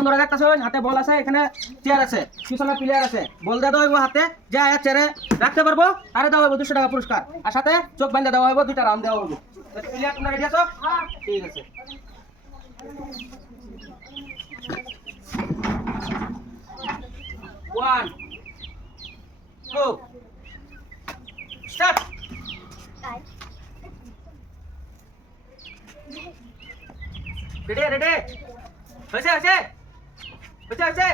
বন্ধুরা দেখতেছেন হাতে বল আছে, এখানে চেয়ার আছে, পিছনে প্লেয়ার আছে। বল দিয়ে দেওয়া হইব হাতে, যে আয়া চেয়ারে রাখতে পারবো তারে দেওয়া হইব 200 টাকা পুরস্কার, আর সাথে চোখ বাঁধা দেওয়া হইব, 2টা রাউন্ড দেওয়া হইব। প্লেয়ার তোমরা রেডি আছো? ঠিক আছে। One, two, start. Ready, ready. হয়েছে হয়েছে হয়েছে হয়েছে।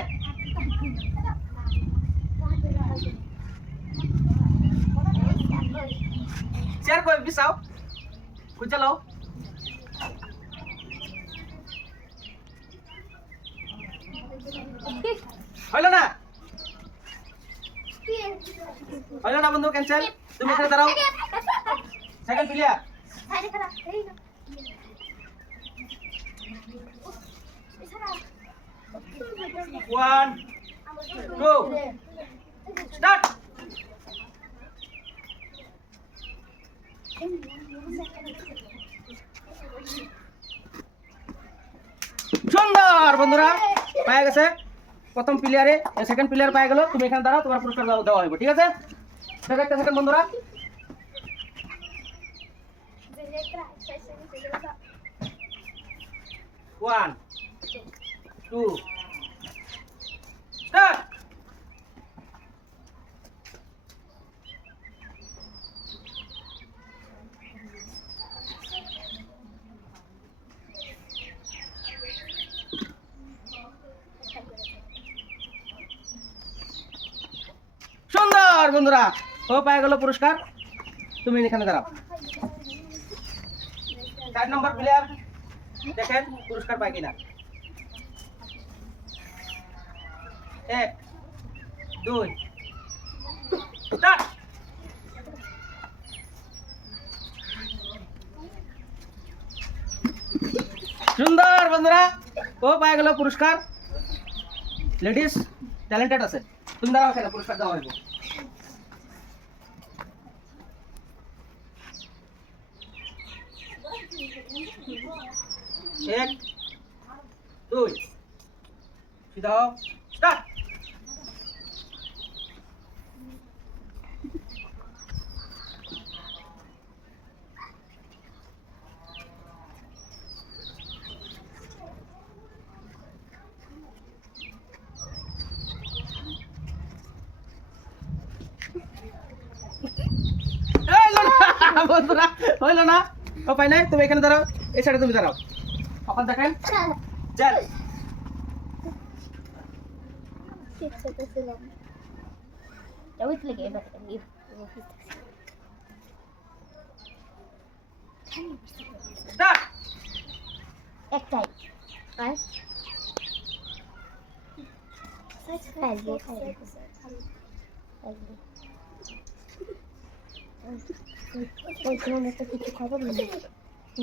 চেয়ার কই বিছাও, খুঁজে লও। হইল না, হইল না বন্ধু, ক্যান্সেল। তুমি এখানে দাঁড়াও। Second player. One, two, start. সুন্দর বন্ধুরা, পায়ে গেছে প্রথম প্লেয়ারে, সেকেন্ড প্লেয়ার পায়ে গেল। তুমি এখানে দাঁড়াও, তোমার পুরস্কার দেওয়া হবে, ঠিক আছে? একটা সেকেন্ড বন্ধুরা। One, two, start. সুন্দর বন্ধুরা, ও পায়ে গেল পুরস্কার। তুমি এখানে দাঁড়াও। 4 নম্বর প্লেয়ার, দেখেন পুরস্কার পায় কিনা। 1, 2, স্টার্ট। সুন্দর বন্ধুরা, ও পায়ে গেল পুরস্কার। লেডিস ট্যালেন্টেড আছে, তুমি দাঁড়াও, এখানে পুরস্কার দেওয়া হইব। এক, দুই, সিধা হও, স্টার্ট। বন্ধুরা হইল না, ও পাই নাই। তুমি এখানে দাঁড়াও, এই সাইডে তুমি দাঁড়াও। কপাল দেখেন, চল। স্টার্ট। একটাই ওইখানে তো কিছু খবর নেই,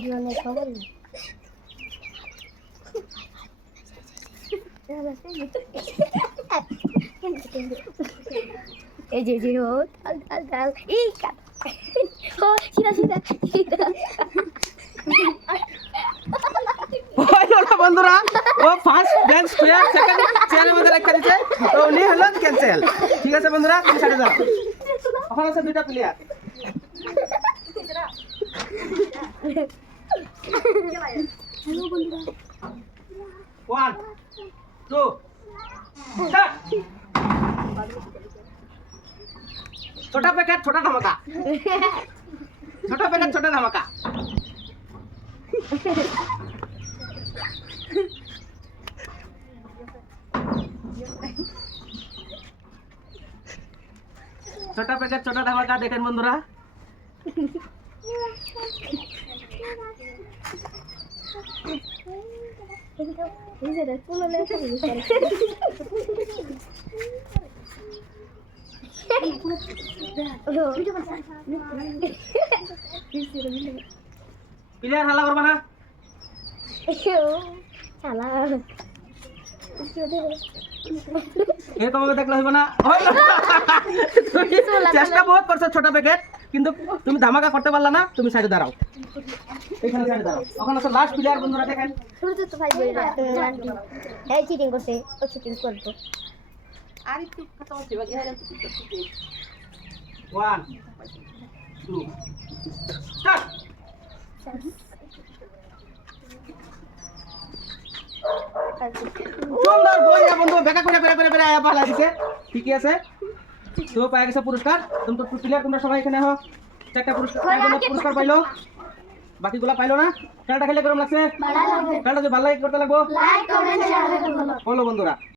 জীবনের খবর নেই। এই যে যে ও ডাল এই ও সিধা সিধা সিধা বন্ধুরা, ও ফার্স্ট বেঞ্চ প্লেয়ার সেকেন্ড চেয়ারের মধ্যে রাখা দিতে, তো উনি হলো ক্যান্সেল। ঠিক আছে বন্ধুরা, তুমি সাইডে যাও। ওখানে আছে 2টা প্লেয়ার। One, two, start. छोटा पैकेट छोटा धमाका, छोटा पैकेट छोटा धमाका। छोटा पैकेट छोटा धमाका देखें बंधुरा। प्लेयर हल्ला करबा ना, চালা ये तो देखला হইব না। চেষ্টা বহুত করছ ছোট প্যাকেট, কিন্তু তুমি ধামাকা করতে পারলা না, তুমি সাইডে দাঁড়াও, এইখানে সাইডে দাঁড়াও। ওখানে আছে লাস্ট প্লেয়ার বন্ধুরা, দেখেন শুরু তো ভাই বলে না এই চিটিং করছে, ও চিটিং করতো। আর একটু কথা বলছি বাকি হয়ে গেছে 1 2 স্টার্ট। সুন্দর বইয়া বন্ধু, বেকা করে বেরে আয়া পালা দিছে, ঠিকই আছে। তো পায় গেছে পুরস্কার। তুমি তো প্লেয়ার, তোমরা সবাই এখানে হও। চারটা পুরস্কার, পুরস্কার পাইলো, বাকিগুলা পাইলো না। খেলাটা খেলে কেমন লাগছে? ভালো লাগবে। খেলাটা যদি ভালো লাগে করতে লাগবো, লাইক কমেন্ট শেয়ার করতে বলো। বলো বন্ধুরা।